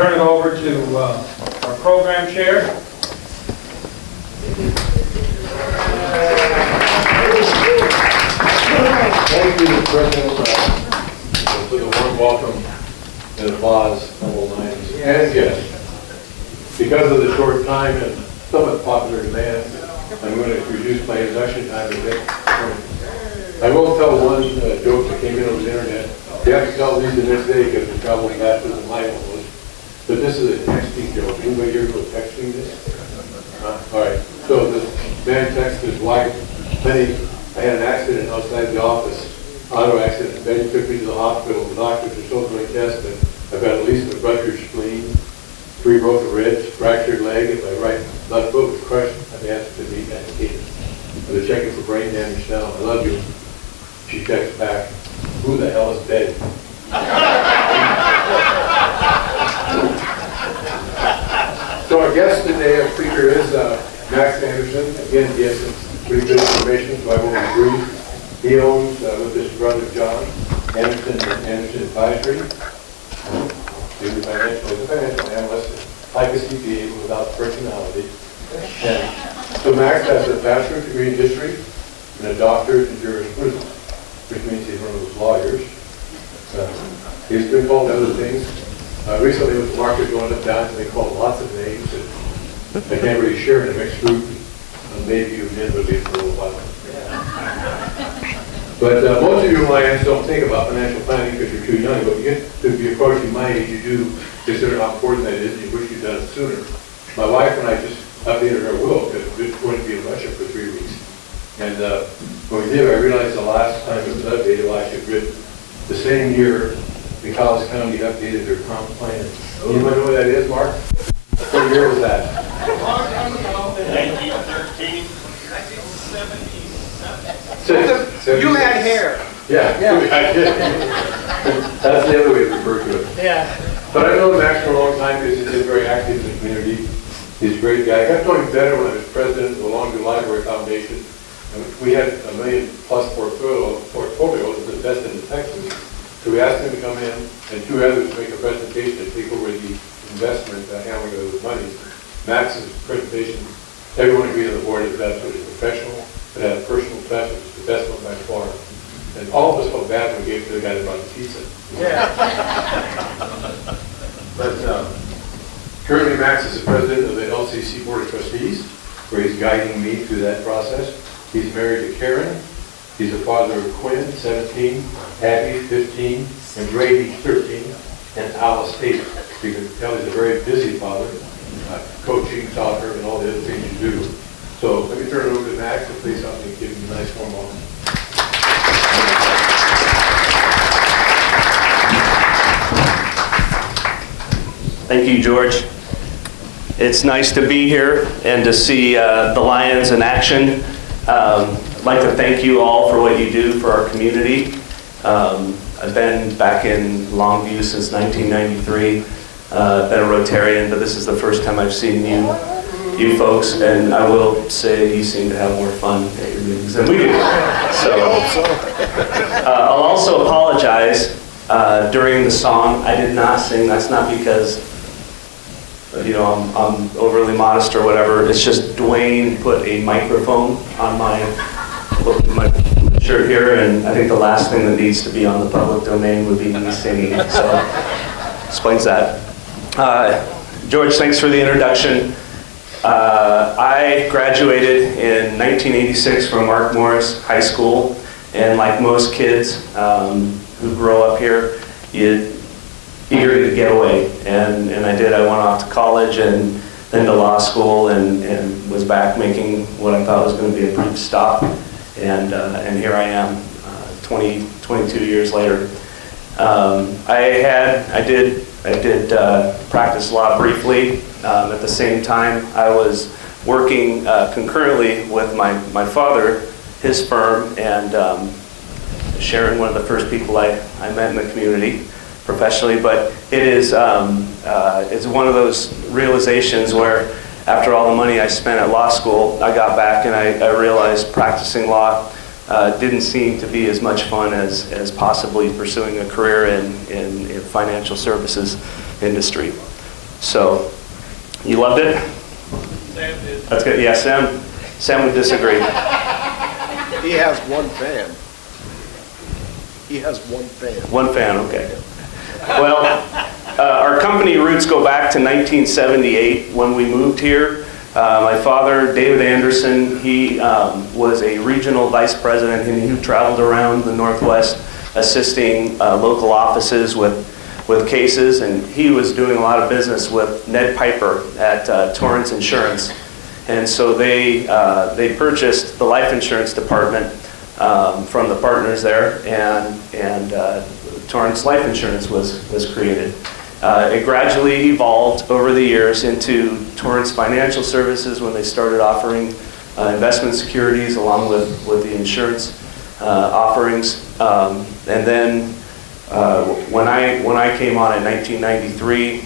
turn it over to our program chair. Thank you, Mr. President, for the warm welcome and applause of all lines and guests. Because of the short time and somewhat popular demand, I'm going to reduce my introduction time a bit. I will tell one joke that came in over the internet. You have to tell these in this day because we travel faster than light almost. But this is a texting joke. Anybody here go texting this? All right. So the man texted his wife, "Honey, I had an accident outside the office. Auto accident. Betty took me to the hospital. The doctors are still doing tests, and I've got at least a ruptured spleen, 3 broken ribs, fractured leg, and my right left foot was crushed. I've asked to be amputated. They're checking for brain damage now. I love you." She texts back, "Who the hell is Betty?" So our guest today, our speaker, is Max Anderson. Again, he has some pretty good information, so I won't agree. He owns, with his brother John, Anderson Advisory. He's a financial analyst, like a CPA without personality. And so Max has a bachelor's degree in history and a doctorate in jurisprudence, which means he's one of those lawyers. He's been called other things. Recently with the market going up down, they called lots of names that they can't really share in a mixed group. Maybe you did believe for a little while. But most of you Lions don't think about financial planning because you're too young, but you get to be approaching my age, you do consider how important that is, and you wish you'd done it sooner. My wife and I just updated our will because we were going to be in Russia for 3 weeks. And when we did, I realized the last time it was updated, well, I should read the same year the Collis County updated their comp plan. Anybody know what that is, Mark? What year was that? 1913. 1977. You had hair. Yeah. I did. That's the other way to refer to it. Yeah. But I've known Max for a long time because he's been very active in the community. He's a great guy. I got to know him better when I was president of the Longview Library Foundation. And we had $1 million+ portfolio that invested in Texas. So we asked him to come in and 2 others to make a presentation and take over the investment handling of those monies. Max's presentation, everyone agreed on the board that that's really professional, but had a personal touch. It was the best one by far. And all of us felt bad when we gave it to the guy that brought the pizza. Yeah. But currently Max is the president of the LCC Board of Trustees, where he's guiding me through that process. He's married to Karen. He's the father of Quinn, 17, Abby, 15, and Brady, 13, and Alice, 8. You can tell he's a very busy father, coaching, soccer, and all the other things you do. So let me turn it over to Max to play something and give him a nice warm welcome. Thank you, George. It's nice to be here and to see the Lions in action. I'd like to thank you all for what you do for our community. I've been back in Longview since 1993. Been a Rotarian, but this is the first time I've seen you folks, and I will say you seem to have more fun at your meetings than we do. So, I'll also apologize during the song. I did not sing. That's not because I'm overly modest or whatever. It's just Dwayne put a microphone on my shirt here, and I think the last thing that needs to be on the public domain would be me singing. So, explains that. George, thanks for the introduction. I graduated in 1986 from Mark Morris High School, and like most kids who grow up here, you're eager to get away, and I did. I went off to college and then to law school, and was back making what I thought was going to be a brief stop, and here I am, 22 years later. I did practice law briefly. At the same time, I was working concurrently with my father, his firm, and Sharon, one of the first people I met in the community professionally. But it is it's one of those realizations where after all the money I spent at law school, I got back and I realized practicing law didn't seem to be as much fun as possibly pursuing a career in financial services industry. So, you loved it? Sam did. That's good. Yeah, Sam would disagree. He has one fan. He has one fan. One fan, okay. Well, our company roots go back to 1978 when we moved here. My father, David Anderson, he was a regional vice president, and he traveled around the Northwest assisting local offices with cases, and he was doing a lot of business with Ned Piper at Torrance Insurance. And so they purchased the life insurance department from the partners there, and Torrance Life Insurance was created. It gradually evolved over the years into Torrance Financial Services when they started offering investment securities along with the insurance offerings. And then when I came on in 1993,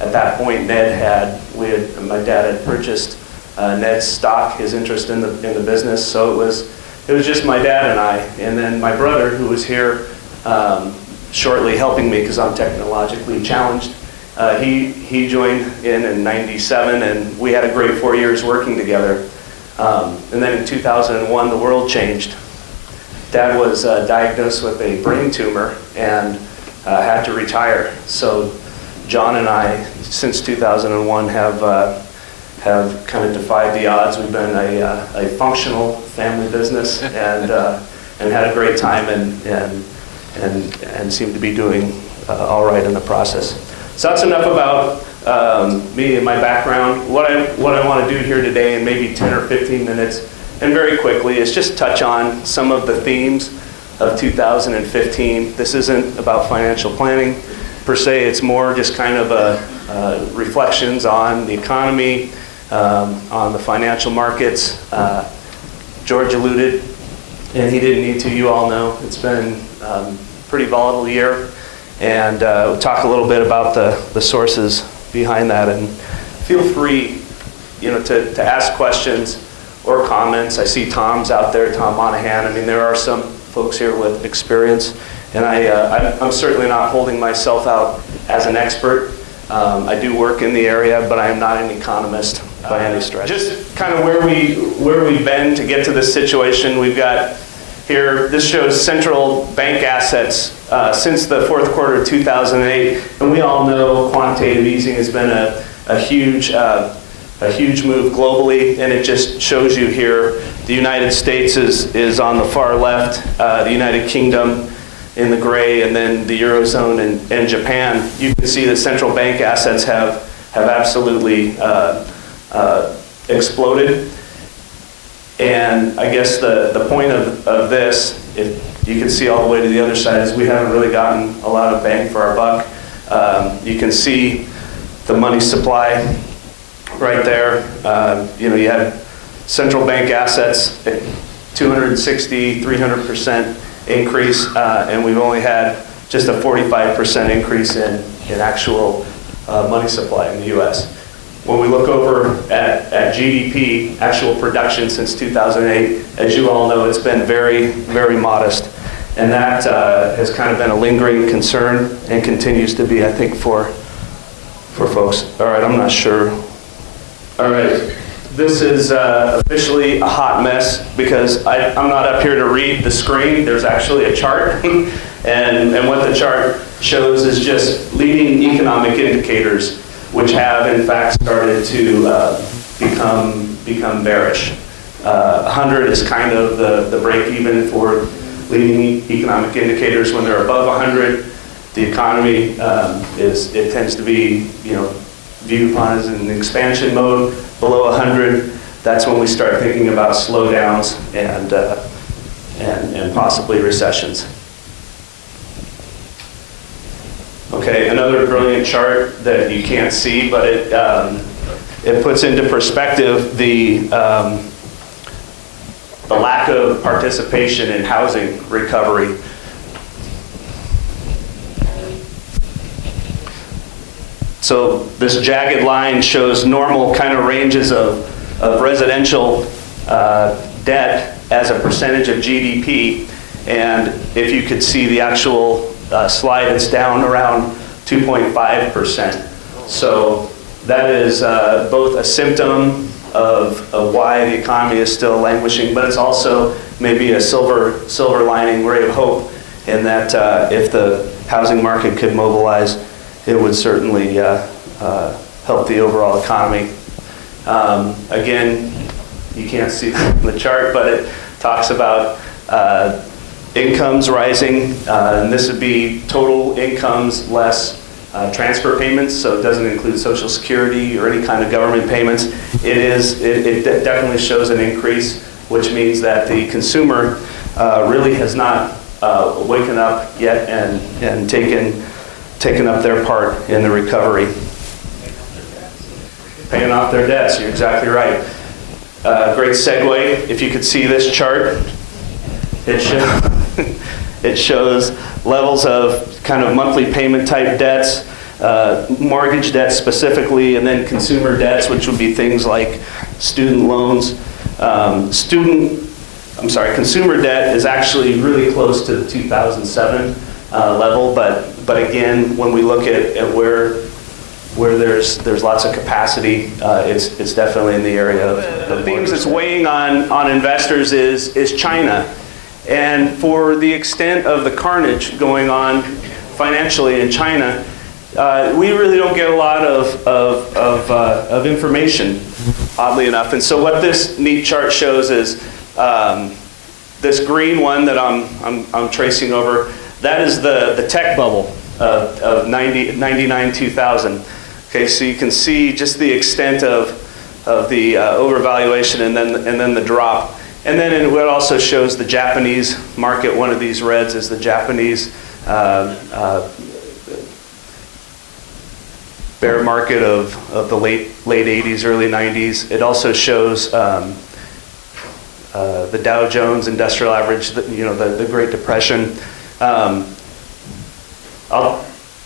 at that point my dad had purchased Ned's stock, his interest in the business. So it was just my dad and I, and then my brother, who was here shortly helping me because I'm technologically challenged. He joined in 97, and we had a great 4 years working together. And then in 2001, the world changed. Dad was diagnosed with a brain tumor and had to retire. So John and I, since 2001, have kind of defied the odds. We've been a functional family business and had a great time and seem to be doing all right in the process. So that's enough about me and my background. What I want to do here today in maybe 10 or 15 minutes, and very quickly, is just touch on some of the themes of 2015. This isn't about financial planning per se. It's more just kind of reflections on the economy, on the financial markets. George alluded, and he didn't need to. You all know it's been a pretty volatile year, and we'll talk a little bit about the sources behind that. And feel free, to ask questions or comments. I see Tom's out there, Tom Monahan. I mean, there are some folks here with experience, and I'm certainly not holding myself out as an expert. I do work in the area, but I am not an economist by any stretch. Just kind of where we've been to get to this situation. We've got here, this shows central bank assets since the fourth quarter of 2008, and we all know quantitative easing has been a huge move globally, and it just shows you here the United States is on the far left, the United Kingdom in the gray, and then the Eurozone and Japan. You can see that central bank assets have absolutely exploded. And I guess the point of this, if you can see all the way to the other side, is we haven't really gotten a lot of bang for our buck. You can see the money supply right there. You had central bank assets, 260, 300% increase, and we've only had just a 45% increase in actual money supply in the U.S. When we look over at GDP, actual production since 2008, as you all know, it's been very, very modest. And that has kind of been a lingering concern and continues to be, I think, for folks. All right, I'm not sure. All right, this is officially a hot mess because I'm not up here to read the screen. There's actually a chart. and what the chart shows is just leading economic indicators, which have in fact started to become bearish. 100 is kind of the break even for leading economic indicators. When they're above 100, the economy it tends to be viewed upon as an expansion mode. Below 100, that's when we start thinking about slowdowns and possibly recessions. Okay, another brilliant chart that you can't see, but it puts into perspective the lack of participation in housing recovery. So this jagged line shows normal kind of ranges of residential debt as a percentage of GDP, and if you could see the actual slide, it's down around 2.5%. So that is both a symptom of why the economy is still languishing, but it's also maybe a silver lining, ray of hope, in that if the housing market could mobilize, it would certainly help the overall economy. Again, you can't see the chart, but it talks about incomes rising, and this would be total incomes less transfer payments, so it doesn't include Social Security or any kind of government payments. It definitely shows an increase, which means that the consumer really has not waken up yet and taken up their part in the recovery. Paying off their debts, you're exactly right. Great segue. If you could see this chart, it shows levels of kind of monthly payment type debts, mortgage debts specifically, and then consumer debts, which would be things like student loans. Consumer debt is actually really close to the 2007 level, but again, when we look at where there's lots of capacity, it's definitely in the area of the themes that's weighing on investors is China. And for the extent of the carnage going on financially in China, we really don't get a lot of information, oddly enough. And so what this neat chart shows is this green one that I'm tracing over. That is the tech bubble of 99, 2000. Okay, so you can see just the extent of the overvaluation and then the drop. And then it also shows the Japanese market. One of these reds is the Japanese bear market of the late 80s, early 90s. It also shows the Dow Jones Industrial Average, the Great Depression. I'll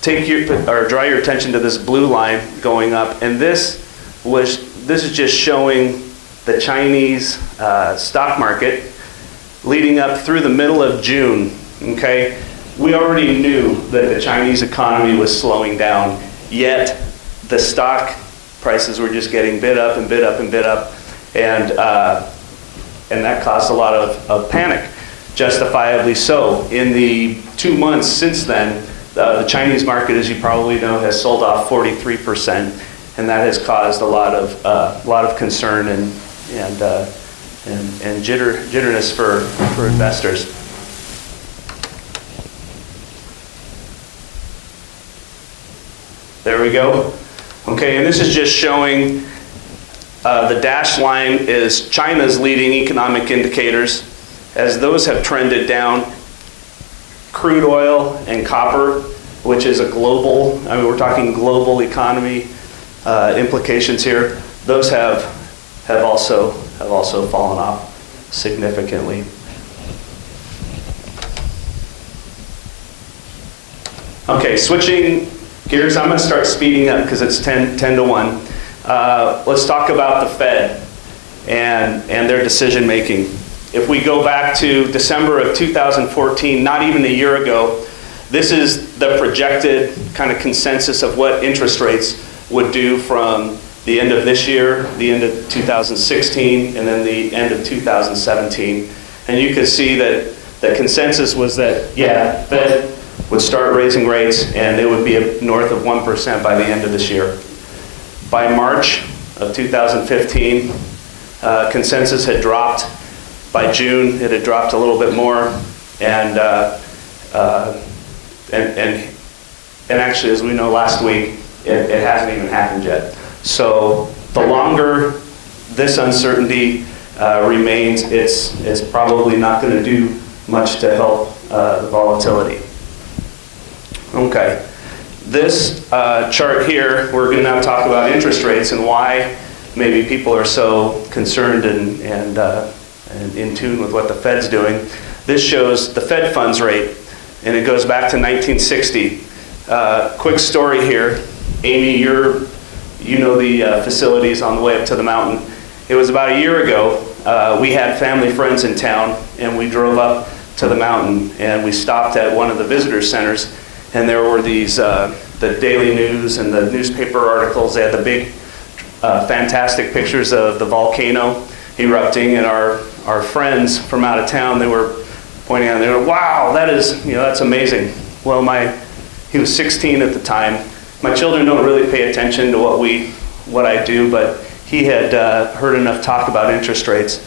draw your attention to this blue line going up, and this is just showing the Chinese stock market leading up through the middle of June. Okay, we already knew that the Chinese economy was slowing down, yet the stock prices were just getting bid up and bid up and bid up, and that caused a lot of panic, justifiably so. In the 2 months since then, the Chinese market, as you probably know, has sold off 43%, and that has caused a lot of concern and jitterness for investors. There we go. Okay, and this is just showing the dashed line is China's leading economic indicators. As those have trended down, crude oil and copper, which is a global, we're talking global economy implications here, those have also fallen off significantly. Okay, switching gears, I'm going to start speeding up because it's 10 to 1. Let's talk about the Fed and their decision making. If we go back to December of 2014, not even a year ago, this is the projected kind of consensus of what interest rates would do from the end of this year, the end of 2016, and then the end of 2017. And you can see that the consensus was that, Fed would start raising rates and it would be north of 1% by the end of this year. By March of 2015, consensus had dropped. By June, it had dropped a little bit more, and actually, as we know, last week, it hasn't even happened yet. So the longer this uncertainty remains, it's probably not going to do much to help the volatility. Okay, this chart here, we're going to now talk about interest rates and why maybe people are so concerned and in tune with what the Fed's doing. This shows the Fed funds rate, and it goes back to 1960. Quick story here. Amy, you know the facilities on the way up to the mountain. It was about a year ago. We had family friends in town, and we drove up to the mountain, and we stopped at one of the visitor centers, and there were these, the daily news and the newspaper articles. They had the big, fantastic pictures of the volcano erupting, and our friends from out of town, they were pointing out, they were, wow, that is, that's amazing. Well, he was 16 at the time. My children don't really pay attention to what I do, but he had heard enough talk about interest rates.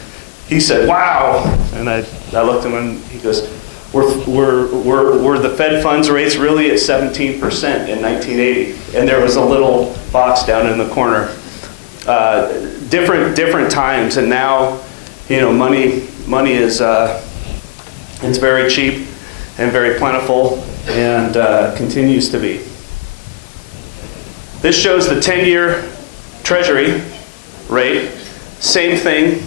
He said, wow, and I looked at him and he goes, were the Fed funds rates really at 17% in 1980? And there was a little box down in the corner. Different times, and now, money is it's very cheap and very plentiful, and continues to be. This shows the 10-year Treasury rate. Same thing.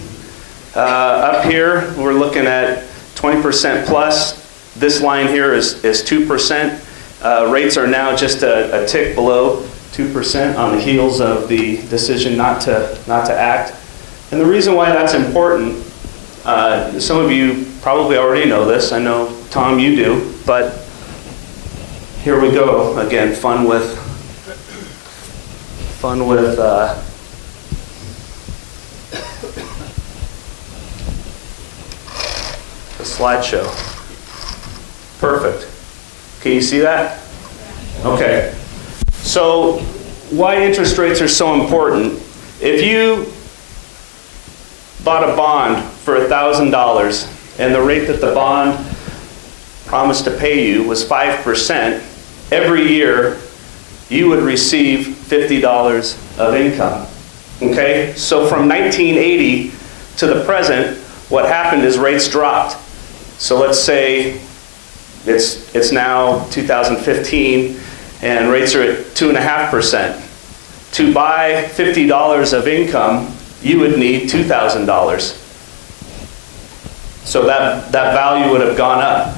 Up here, we're looking at 20% plus. This line here is 2%. Rates are now just a tick below 2% on the heels of the decision not to act. And the reason why that's important, some of you probably already know this. I know, Tom, you do. But here we go again. Fun with the slideshow. Perfect. Can you see that? Okay. So why interest rates are so important? If you bought a bond for $1,000 and the rate that the bond promised to pay you was 5%, every year you would receive $50 of income. Okay? So from 1980 to the present, what happened is rates dropped. So let's say it's now 2015 and rates are at 2.5%. To buy $50 of income, you would need $2,000. So that value would have gone up.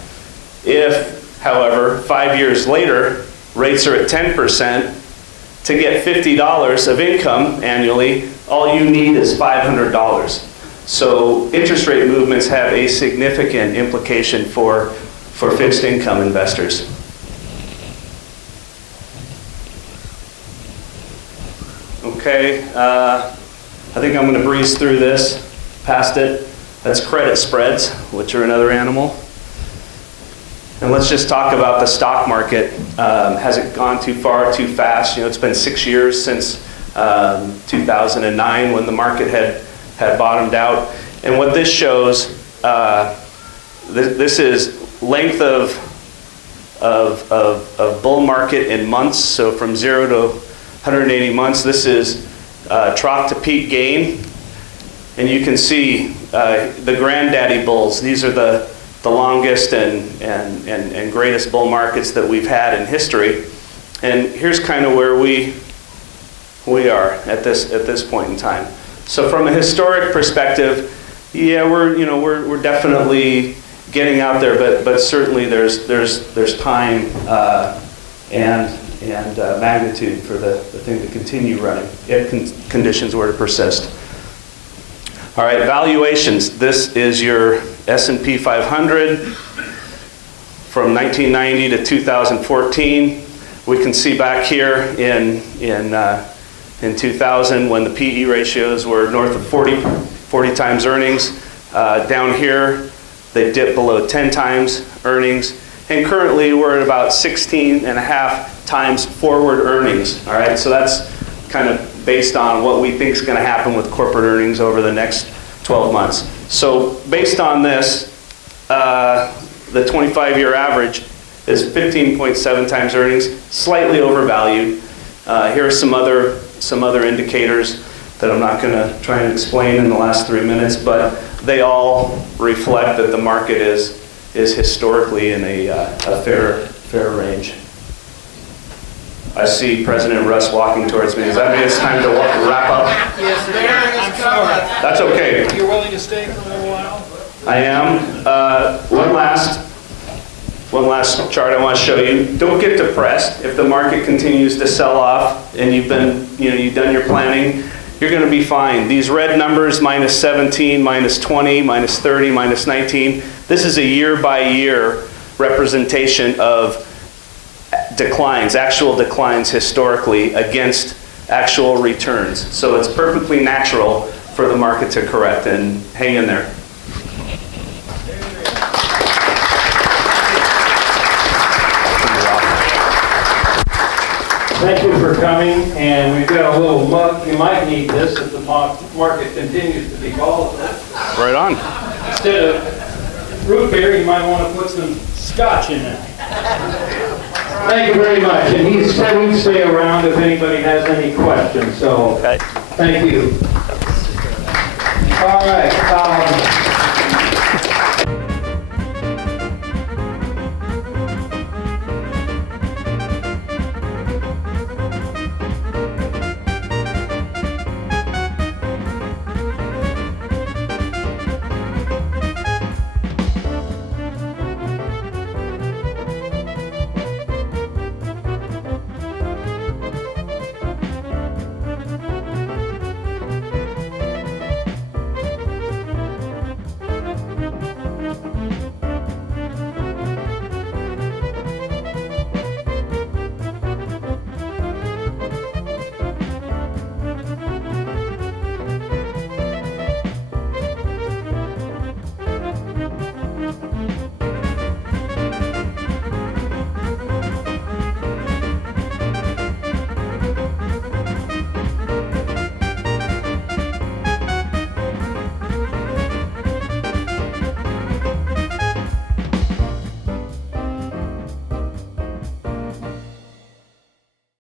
If, however, 5 years later, rates are at 10%, to get $50 of income annually, all you need is $500. So interest rate movements have a significant implication for fixed income investors. Okay, I think I'm going to breeze through this, past it. That's credit spreads, which are another animal. And let's just talk about the stock market. Has it gone too far, too fast? It's been 6 years since 2009 when the market had bottomed out. And what this shows, this is length of bull market in months. So from 0 to 180 months. This is trough to peak gain. And you can see the granddaddy bulls. These are the longest and greatest bull markets that we've had in history. And here's kind of where we are at this point in time. So from a historic perspective, yeah, we're definitely getting out there, but certainly there's time and magnitude for the thing to continue running if conditions were to persist. All right, valuations. This is your S&P 500 from 1990 to 2014. We can see back here in 2000 when the PE ratios were north of 40 times earnings. Down here, they dipped below 10 times earnings. And currently, we're at about 16.5 times forward earnings. All right, so that's kind of based on what we think is going to happen with corporate earnings over the next 12 months. So based on this, the 25-year average is 15.7 times earnings, slightly overvalued. Here are some other indicators that I'm not going to try and explain in the last 3 minutes, but they all reflect that the market is historically in a fair range. I see President Russ walking towards me. Does that mean it's time to wrap up? Yes, I'm sorry. That's okay. You're willing to stay for a little while? I am. One last chart I want to show you. Don't get depressed if the market continues to sell off and you've done your planning. You're going to be fine. These red numbers, minus 17, minus 20, minus 30, minus 19, this is a year-by-year representation of declines, actual declines historically against actual returns. So it's perfectly natural for the market to correct, and hang in there. Thank you for coming, and we've got a little mug. You might need this if the market continues to be volatile. Right on. Instead of root beer, you might want to put some scotch in it. Thank you very much, and he said he'd stay around if anybody has any questions, so Okay. thank you. All right.